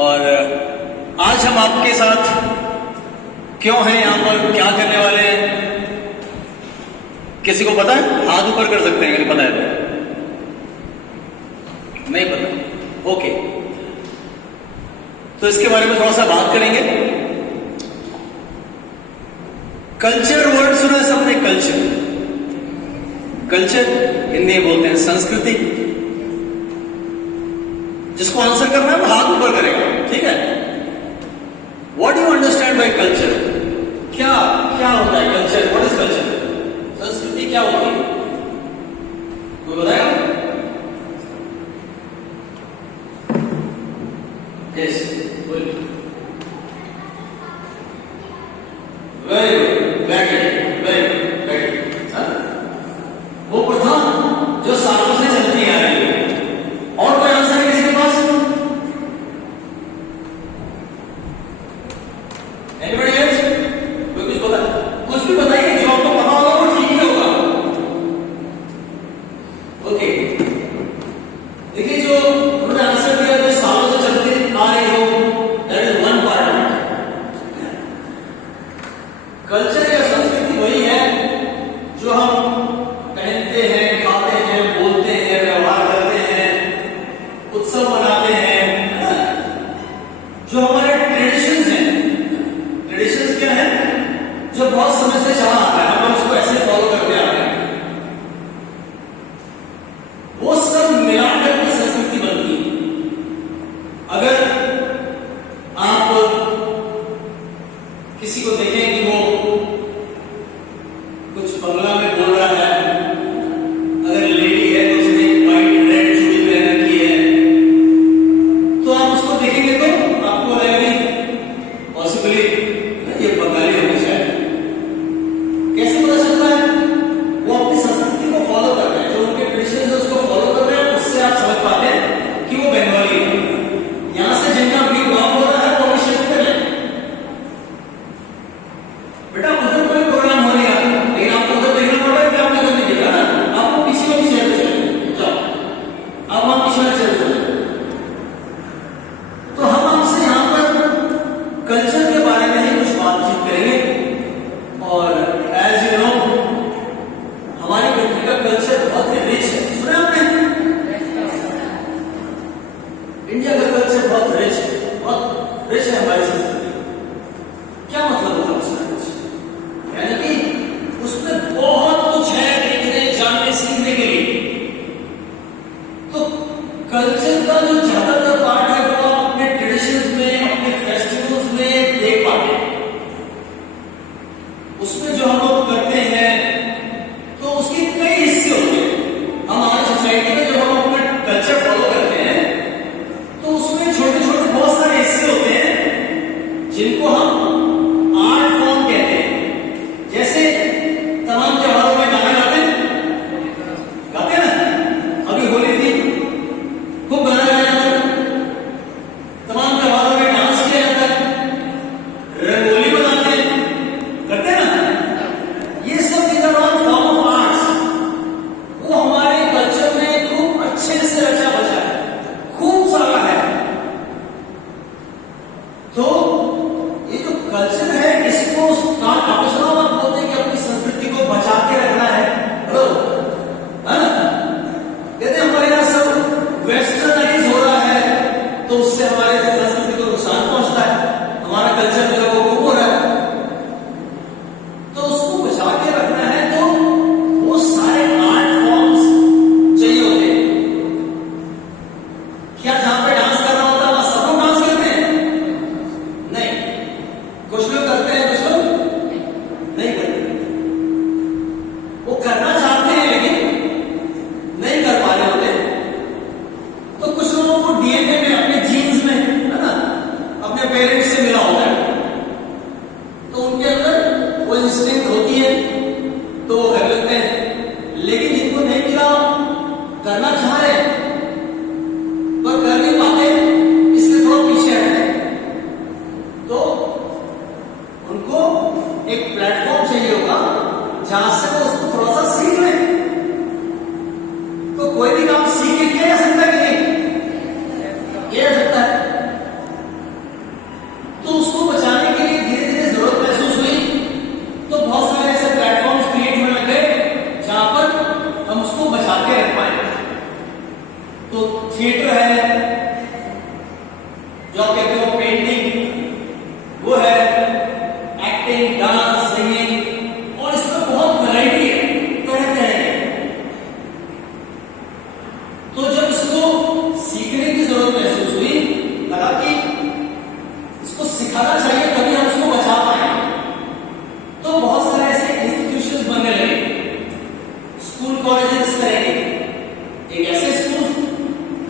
और आज हम आपके साथ क्यों हैं यहाँ पर, क्या करने वाले हैं, किसी को पता है? हाथ ऊपर कर सकते हैं अगर पता है तो। नहीं पता? ओके, तो इसके बारे में थोड़ा सा बात करेंगे। कल्चर वर्ड सुना है सबने? कल्चर, कल्चर हिंदी में बोलते हैं संस्कृति। जिसको आंसर करना है वो हाथ ऊपर करेगा, ठीक है? What do you understand by culture? क्या क्या होता है कल्चर? What is culture? संस्कृति क्या होती है? कोई बताएगा? यस, बोलिए। Very good, very good. वो प्रथा जो सालों से चलती आ रही है। और कोई आंसर है किसी के पास? Anybody else? कोई कुछ बता, कुछ भी बताइए, जो आपको पता होगा वो ठीक ही होगा। ओके, देखिए जो उन्होंने आंसर दिया जो सालों से चलती आ रही हो, that is one part. Culture या संस्कृति वही है जो हम पहनते हैं, खाते हैं, बोलते हैं, व्यवहार करते हैं, उत्सव मनाते हैं, जो हमारे ट्रेडिशंस हैं। ट्रेडिशंस क्या है? जो बहुत समय से चला आता है, हम उसको ऐसे फॉलो करते आ रहे हैं, वो सब मिलाकर के संस्कृति बनती है। अगर आप किसी को देखें कि वो कुछ बंगला में बोल रहा है, अगर लेडी है तो उसने व्हाइट रेड चूड़ी पहन रखी है, तो आप उसको देखेंगे तो आपको लगेगा पॉसिबली ये बंगाली होगी शायद। कैसे पता चलता है? वो अपनी संस्कृति को फॉलो कर रहे हैं, जो उनके ट्रेडिशन है उसको फॉलो कर रहे हैं, उससे आप समझ पाते हैं कि वो बंगाली है। यहां से जिनका भी काम हो रहा है वो भी शिफ्ट कर लें। बेटा उधर कोई प्रोग्राम हो रहा है, लेकिन आपको उधर देखना पड़ रहा है कि आपको उधर नहीं दिख रहा ना, आपको किसी और शहर चले जाओ, आप वहां किसी और शहर चले। तो हम आपसे यहाँ पर कल्चर के बारे में ही कुछ बातचीत करेंगे। और एज यू नो, हमारी कंट्री का कल्चर बहुत ही रिच है। सुना आपने? इंडिया का कल्चर बहुत रिच है, बहुत रिच है हमारी संस्कृति। क्या मतलब होता है उसका? यानी कि उसमें बहुत कुछ है देखने, जानने, सीखने के लिए। तो कल्चर का जो ज्यादातर पार्ट है वो आप अपने ट्रेडिशंस में, अपने फेस्टिवल्स में देख पाते हैं। उसमें जो हम लोग करते हैं तो उसके कई हिस्से होते हैं। हमारी सोसाइटी में जब हम अपना कल्चर फॉलो करते हैं तो उसमें छोटे छोटे बहुत सारे हिस्से होते हैं जिनको हम आर्ट फॉर्म कहते हैं। जैसे तमाम त्योहारों में गाना गाते हैं ना? अभी होली थी, खूब गाना गाया जाता है। तमाम त्योहारों में डांस किया जाता है, रंगोली बनाते हैं, करते हैं ना? ये सब चीजें फॉर्म ऑफ आर्ट्स, वो हमारे कल्चर में खूब अच्छे से रचा बचा है, खूब सारा है। तो ये जो कल्चर है इसको आप सुना मत बोलते कि अपनी संस्कृति को बचा के रखना है। हेलो, है ना? कहते हमारे यहाँ सब वेस्टर्नाइज हो रहा है तो उससे हमारे संस्कृति को नुकसान पहुंचता है, हमारा कल्चर जो है वो गुम हो रहा है। तो उसको बचा के रखना है तो वो सारे आर्ट फॉर्म्स चाहिए होते हैं। क्या जहां पे डांस करना होता है वहां सब लोग डांस करते हैं? नहीं, कुछ लोग करते हैं, कुछ लोग नहीं करते। वो करना चाहते हैं लेकिन नहीं कर पा रहे होते। तो कुछ लोगों को डीएनए में, अपने जीन्स में, है ना, अपने पेरेंट्स से मिला होता है, तो उनके अंदर वो इंस्टिंक्ट होती है तो वो कर लेते हैं। लेकिन जिनको नहीं मिला, करना चाह रहे हैं पर कर नहीं पाते, इसके थोड़ा पीछे हटते हैं, तो उनको एक प्लेटफॉर्म चाहिए होगा जहां से वो उसको थोड़ा सा सीख ले। तो कोई भी काम सीख के किया जा सकता है कि नहीं? किया जा सकता है। जो आप कहते हो पेंटिंग, वो है एक्टिंग, डांस, सिंगिंग, और इसमें बहुत वैरायटी है, तरह तरह के। तो जब इसको सीखने की जरूरत महसूस हुई, लगा कि इसको सिखाना चाहिए तभी हम इसको बचा पाएंगे। तो बहुत सारे ऐसे इंस्टीट्यूशंस बनने लगे, स्कूल कॉलेजेस इस तरह के। एक ऐसे स्कूल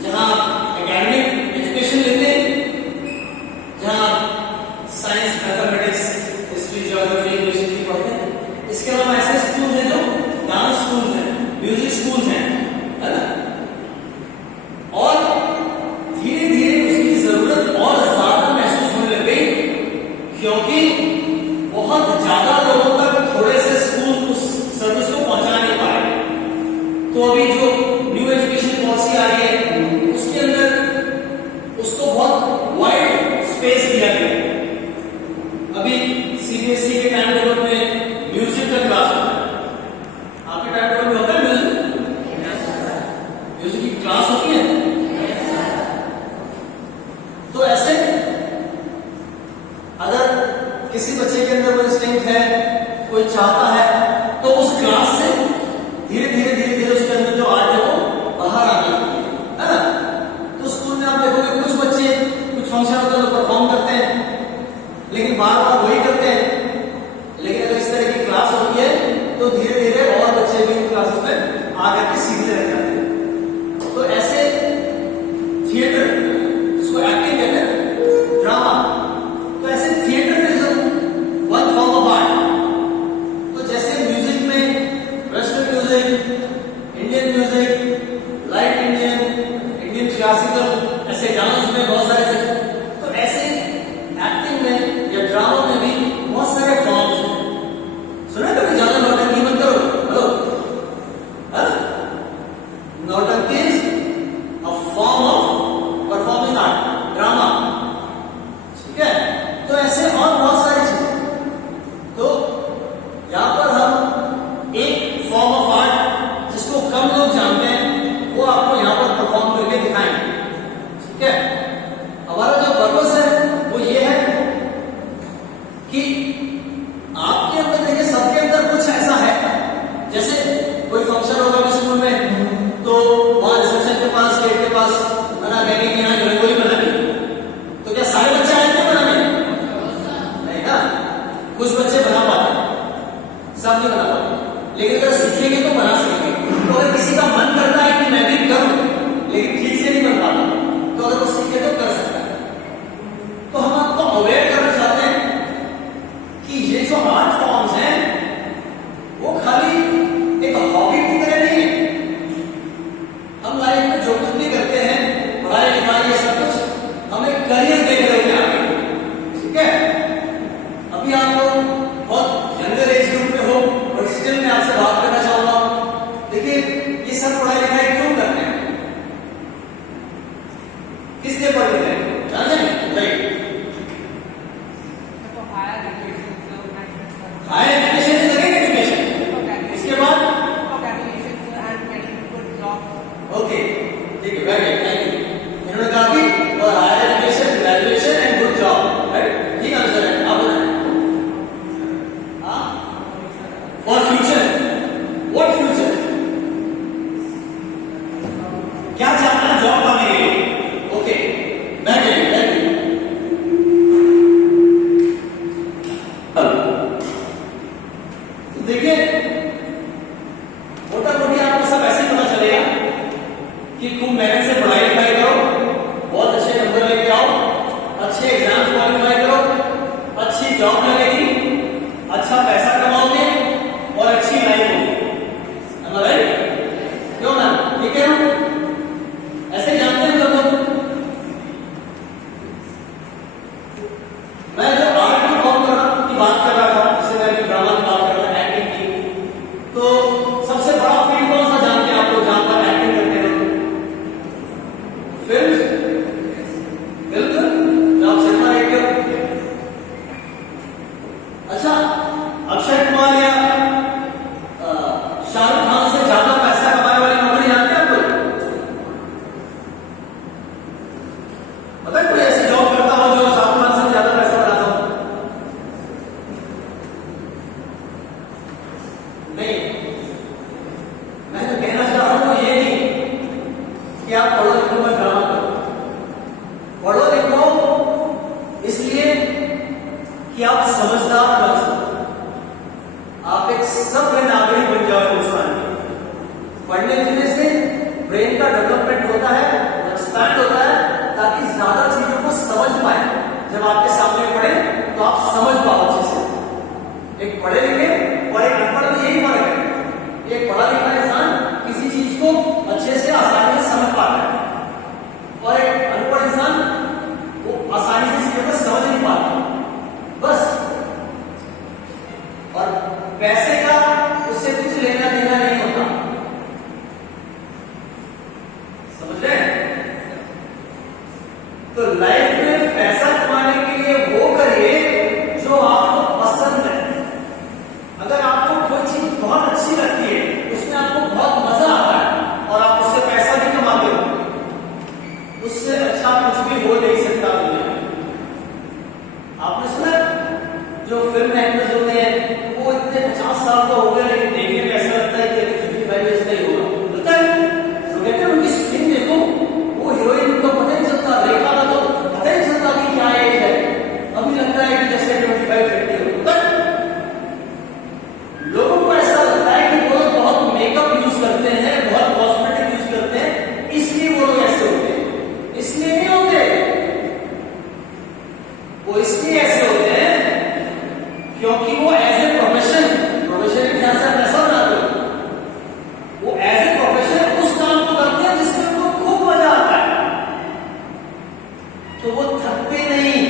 जहां एकेडमिक एजुकेशन लेते हैं, जहां science, mathematics, history, geography, English Hindi पढ़ते हैं। इसके अलावा ऐसे स्कूल हैं जो डांस स्कूल हैं, म्यूजिक स्कूल हैं, है ना। और धीरे धीरे उसकी जरूरत और ज्यादा महसूस होने लग गई, क्योंकि बहुत ज्यादा लोगों तक थोड़े से स्कूल उस सर्विस को पहुंचा नहीं पा रहे। तो अभी जो न्यू एजुकेशन पॉलिसी आ रही है, उसके अंदर उसको बहुत वाइड स्पेस दिया गया है। अभी सीबीएसई के टाइम टेबल में म्यूजिक का क्लास होता है। आपके टाइम टेबल में होता है म्यूजिक? म्यूजिक की क्लास होती है। तो ऐसे अगर किसी बच्चे के अंदर कोई इंस्टिंक्ट है, कोई चाहता है, तो उस क्लास से धीरे धीरे उसके अंदर जो आर्ट है वो बाहर आने लगती है ना। तो स्कूल में आप देखोगे कुछ बच्चे कुछ फंक्शन होता है तो परफॉर्म करते हैं, लेकिन बार बार वही करते हैं। लेकिन अगर इस तरह की क्लास होती है तो धीरे धीरे और बच्चे भी क्लासेस में आकर के सीखने लग जाते हैं। तो ऐसे थिएटर, जिसको एक्टिंग कहते हैं, ड्रामा, तो ऐसे थिएटरिज्म वन फॉर्म ऑफ आर्ट। तो जैसे म्यूजिक में western music, Indian music, light Indian, Indian classical, ऐसे डांस में बहुत सारे, तो ऐसे एक्टिंग में या ड्रामा में भी बहुत सारे फॉर्म्स हैं। सुना कभी ज्यादा नौटंकी मत करो, हेलो, नौटंकी is a form of performing art, drama, ठीक है। तो ऐसे और बहुत सारी चीजें। तो यहां पर हम एक फॉर्म ऑफ आर्ट जिसको कम लोग जानते हैं, वो आपको यहां पर परफॉर्म करके दिखाएंगे, ठीक है। हमारा जो पर्पस है वो ये है कि आपके अंदर, देखिए सबके अंदर कुछ ऐसा है। जैसे कोई फंक्शन होगा भी स्कूल में, तो वहां रिसेप्शन के पास, गेट के पास बना कहेंगे कि यहाँ रंगोली बनानी, तो क्या सारे बच्चे आएंगे बनाने? नहीं ना, कुछ बच्चे बना पाते, सब नहीं बना पाते। लेकिन अगर सीखेंगे तो बना सकेंगे। तो अगर किसी का मन करता है कि मैं भी करूं, लेकिन ठीक से नहीं बन पाता, तो अगर वो सीखे तो कर सकता है। तो हम आपको अवेयर करना चाहते हैं कि ये जो आर्ट फॉर्म्स हैं वो खाली एक हॉबी की तरह नहीं है। हम लाइफ में जो कुछ भी करते हैं, पढ़ाई लिखाई, ये सब कुछ हम एक करियर देख रहे होते हैं, ठीक है। अभी आप लोग बहुत यंगर एज ग्रुप में हो, और स्टिल मैं आपसे बात करना चाहूंगा। देखिए, ये सब पढ़ाई लिखाई क्यों करते हैं, किस लिए पढ़ रहे हैं, जानते हैं? Right, higher education is again education. इसके बाद ओके, ठीक है, वेरी गुड, थैंक यू। इन्होंने कहा कि और higher education, graduation and good job, right, ठीक आंसर है। आप बताएं, हाँ, फॉर फ्यूचर, व्हाट फ्यूचर, क्या चाहना है जॉब पाने के लिए? ओके, वेरी तो आप समझ पाओ अच्छे से। एक पढ़े लिखे और एक अनपढ़ में यही फर्क है। एक पढ़ा लिखा इंसान किसी चीज को अच्छे से आसानी से समझ पाता है और एक अनपढ़ इंसान वो आसानी से चीजों को समझ नहीं पाता। बस, और पैसे का उससे कुछ लेना देना नहीं होता, समझ रहे हैं? तो लाइफ में पैसा कमाने के लिए वो करिए जो आपको पसंद है। अगर आपको कोई चीज बहुत अच्छी लगती है, उसमें आपको बहुत मजा आता है और आप उससे पैसा भी कमाते हो, उससे अच्छा कुछ भी हो नहीं सकता दुनिया में। आपने सुना जो फिल्म एक्टर्स होते हैं वो इतने 50 साल का हो गया लेकिन देखने में ऐसा लगता है कि 55 ईयर्स का ही होगा, लगता है। तो कहते हैं उनकी स्किन देखो, वो हीरोइन को पता नहीं चलता, देखा ना तो पता नहीं चलता कि क्या एज है, अभी लगता है कि जैसे 25-30 हो। लोगों को ऐसा लगता है कि वो बहुत मेकअप यूज करते हैं, बहुत कॉस्मेटिक यूज करते हैं, इसलिए वो लोग ऐसे होते हैं। इसलिए नहीं होते, वो इसलिए ऐसे होते हैं क्योंकि वो एज ए प्रोफेशन के ध्यान से पैसा बनाते हो, वो एज ए प्रोफेशन उस काम को करते हैं जिसमें उनको खूब मजा आता है। तो वो थकते नहीं,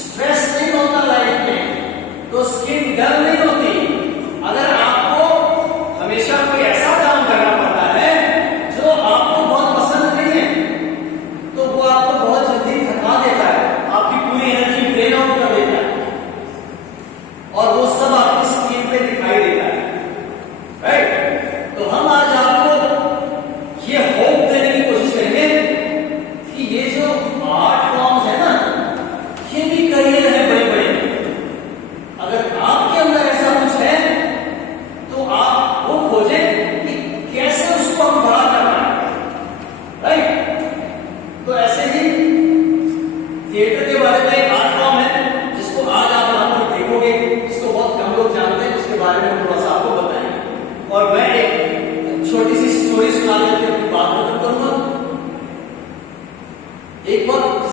स्ट्रेस नहीं होता लाइफ में, तो स्किन डल नहीं होती। अगर आपको हमेशा कोई ऐसा काम करना पड़ता है जो आपको बहुत पसंद नहीं है, तो वो आपको बहुत जल्दी थका देता है, आपकी पूरी एनर्जी ड्रेन आउट कर देता है और वो सब आपकी स्क्रीन पे दिखाई देता है, राइट? तो हम आज आपको ये होप देने की कोशिश करेंगे कि ये जो आर्ट फॉर्म्स है ना, ये भी करियर है बड़े बड़े। अगर आपके अंदर ऐसा कुछ है तो आप वो खोजें कि कैसे उसको हम बड़ा करना है, राइट? तो ऐसे ही थिएटर के बारे में एक आर्ट फॉर्म है जिसको आज आप यहाँ पर देखोगे, जिसको बहुत कम लोग जानते हैं, उसके बारे में हम थोड़ा सा आपको बताएंगे। और मैं एक छोटी सी स्टोरी सुना देते